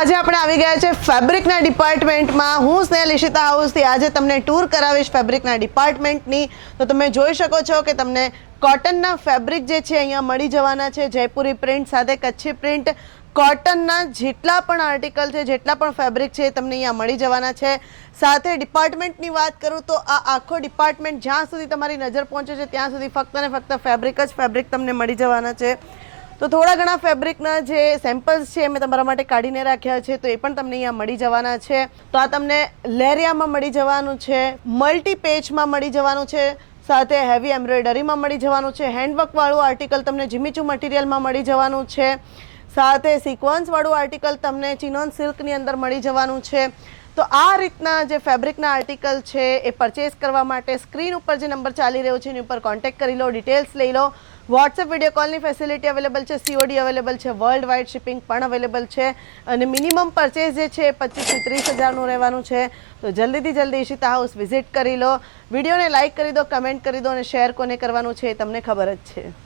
આજે આપણે આવી ગયા છે ફેબ્રિકના ડિપાર્ટમેન્ટમાં। હું સ્નેહલ ઈશિતા હાઉસથી આજે તમને ટૂર કરાવીશ ફેબ્રિકના ડિપાર્ટમેન્ટની। તો તમે જોઈ શકો છો કે તમને કોટનના ફેબ્રિક જે છે અહીંયા મળી જવાના છે। જયપુરી પ્રિન્ટ સાથે કચ્છી પ્રિન્ટ કોટનના જેટલા પણ આર્ટિકલ છે, જેટલા પણ ફેબ્રિક છે તમને અહીંયા મળી જવાના છે। સાથે ડિપાર્ટમેન્ટની વાત કરું તો આ આખો ડિપાર્ટમેન્ટ જ્યાં સુધી તમારી નજર પહોંચે છે ત્યાં સુધી ફક્ત ને ફક્ત ફેબ્રિક જ ફેબ્રિક તમને મળી જવાના છે। તો થોડા ઘણા ફેબ્રિકના જે સેમ્પલ્સ છે મેં તમારા માટે કાઢીને રાખ્યા છે, તો એ પણ તમને અહીંયા મળી જવાના છે। તો આ તમને લેરિયામાં મળી જવાનું છે, મલ્ટી પેચમાં મળી જવાનું છે, સાથે હેવી એમ્બ્રોઇડરીમાં મળી જવાનું છે, હેન્ડવર્કવાળું આર્ટિકલ તમને જીમીચુ મટીરિયલમાં મળી જવાનું છે, સાથે સિક્વન્સવાળું આર્ટિકલ તમને ચિનોન સિલ્કની અંદર મળી જવાનું છે। તો આ રીતના જે ફેબ્રિકના આર્ટિકલ છે એ પરચેસ કરવા માટે સ્ક્રીન ઉપર જે નંબર ચાલી રહ્યો છે એની ઉપર કોન્ટેક્ટ કરી લો, ડિટેલ્સ લઈ લો। વોટ્સએપ વિડીયો કોલની ફેસિલિટી અવેલેબલ છે, COD અવેલેબલ છે, વર્લ્ડ વાઇડ શિપિંગ પણ અવેલેબલ છે અને મિનિમમ પરચેસ જે છે 25 થી 30 હજારનું રહેવાનું છે। તો જલ્દીથી જલ્દી ઈશિતા હાઉસ વિઝિટ કરી લો, વિડીયોને લાઇક કરી દો, કમેન્ટ કરી દો અને શેર કોને કરવાનું છે એ તમને ખબર જ છે।